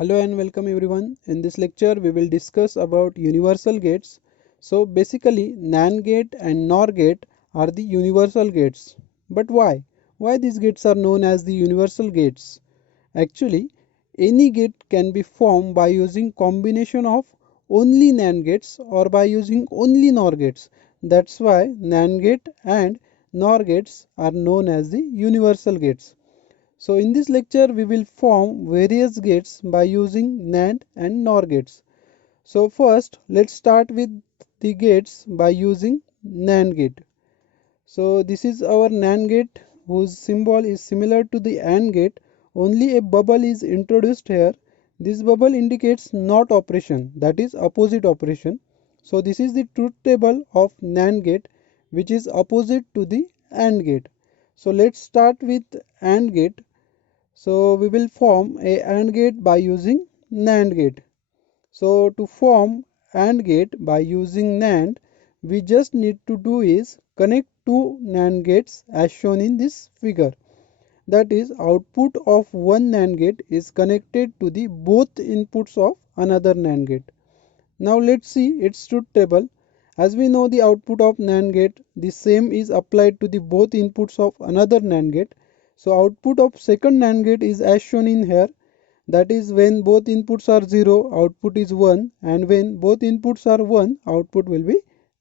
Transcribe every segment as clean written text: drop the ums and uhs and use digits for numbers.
Hello and welcome everyone. In this lecture we will discuss about universal gates. So basically NAND gate and NOR gate are the universal gates. But why? Why these gates are known as the universal gates? Actually any gate can be formed by using combination of only NAND gates or by using only NOR gates. That's why NAND gate and NOR gates are known as the universal gates. So in this lecture we will form various gates by using NAND and NOR gates. So first let's start with the gates by using NAND gate. So this is our NAND gate whose symbol is similar to the AND gate, only a bubble is introduced here. This bubble indicates NOT operation, that is opposite operation. So this is the truth table of NAND gate which is opposite to the AND gate. So let's start with AND gate. So we will form a AND gate by using NAND gate. So to form AND gate by using NAND, we just need to do is connect two NAND gates as shown in this figure. That is, output of one NAND gate is connected to the both inputs of another NAND gate. Now let's see its truth table. As we know the output of NAND gate, the same is applied to the both inputs of another NAND gate. So output of second NAND gate is as shown in here. That is, when both inputs are 0, output is 1, and when both inputs are 1, output will be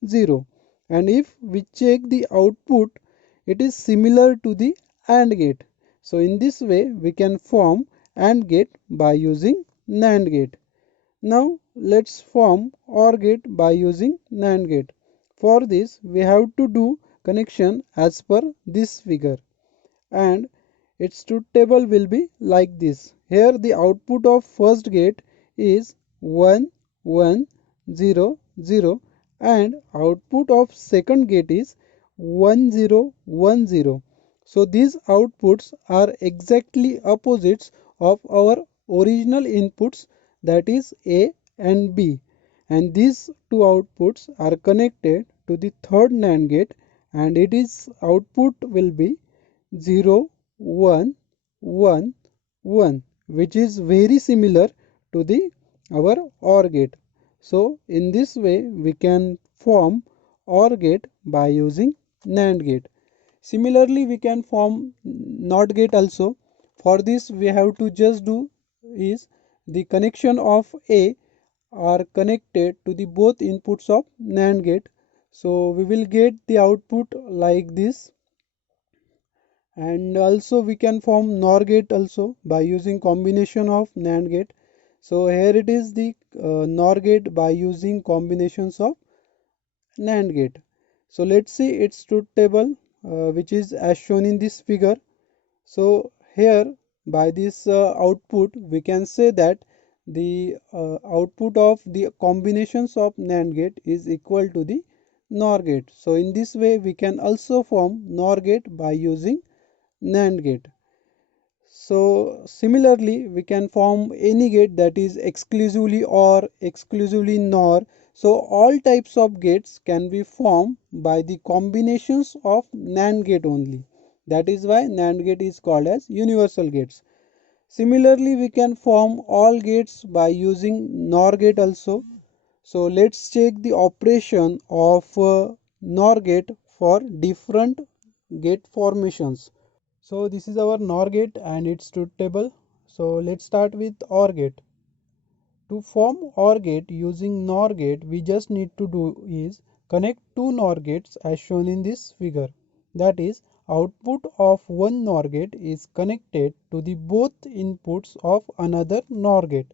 0. And if we check the output, it is similar to the AND gate. So in this way we can form AND gate by using NAND gate. Now let's form OR gate by using NAND gate. For this we have to do connection as per this figure, and its truth table will be like this. Here the output of first gate is 1 1 0 0 and output of second gate is 1 0 1 0. So these outputs are exactly opposites of our original inputs, that is A and B, and these two outputs are connected to the third NAND gate, and it is output will be 0 1 1 1, which is very similar to the our OR gate. So in this way we can form OR gate by using NAND gate. Similarly we can form NOT gate also. For this we have to just do is the connection of A are connected to the both inputs of NAND gate. So we will get the output like this. And also we can form NOR gate also by using combination of NAND gate. So here it is the NOR gate by using combinations of NAND gate. So let's see its truth table, which is as shown in this figure. So here by this output we can say that the output of the combinations of NAND gate is equal to the NOR gate. So in this way we can also form NOR gate by using NAND gate. So similarly we can form any gate that is exclusively OR, exclusively NOR. So all types of gates can be formed by the combinations of NAND gate only. That is why NAND gate is called as universal gates. Similarly we can form all gates by using NOR gate also. So let's check the operation of NOR gate for different gate formations. So this is our NOR gate and its truth table. So let's start with OR gate. To form OR gate using NOR gate, we just need to do is connect two NOR gates as shown in this figure. That is, output of one NOR gate is connected to the both inputs of another NOR gate.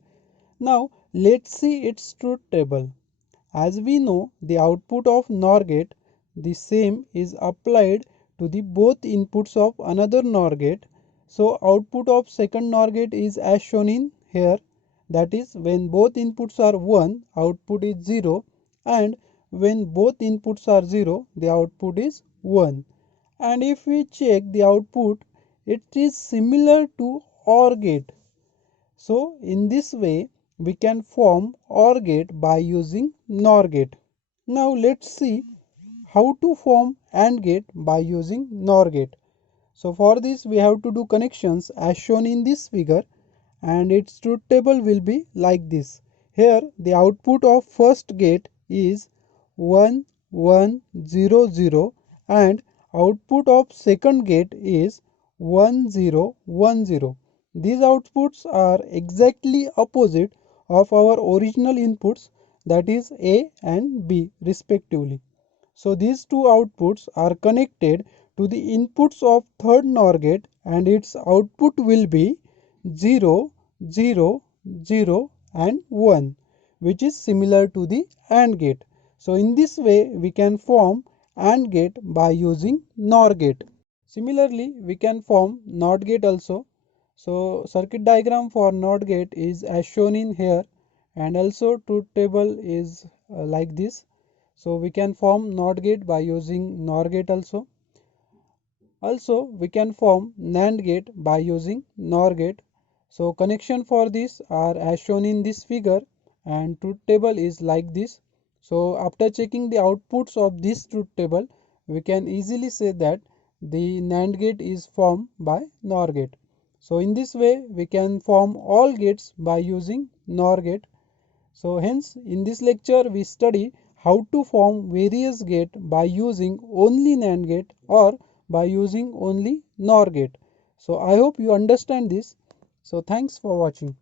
Now let's see its truth table. As we know, the output of NOR gate, the same is applied to the both inputs of another NOR gate. So output of second NOR gate is as shown in here. That is, when both inputs are 1, output is 0, and when both inputs are 0, the output is 1. And if we check the output, it is similar to OR gate. So in this way we can form OR gate by using NOR gate. Now let's see how to form AND gate by using NOR gate. So for this we have to do connections as shown in this figure, and its truth table will be like this. Here the output of first gate is 1 1 0 0 and output of second gate is 1 0 1 0. These outputs are exactly opposite of our original inputs, that is A and B respectively. So these two outputs are connected to the inputs of third NOR gate and its output will be 0, 0, 0 and 1, which is similar to the AND gate. So in this way we can form AND gate by using NOR gate. Similarly we can form NOT gate also. So circuit diagram for NOT gate is as shown in here, and also truth table is like this. So we can form NOT gate by using NOR gate also. Also we can form NAND gate by using NOR gate. So connection for this are as shown in this figure, and truth table is like this. So after checking the outputs of this truth table, we can easily say that the NAND gate is formed by NOR gate. So in this way we can form all gates by using NOR gate. So hence in this lecture we study how to form various gate by using only NAND gate or by using only NOR gate. So I hope you understand this. So thanks for watching.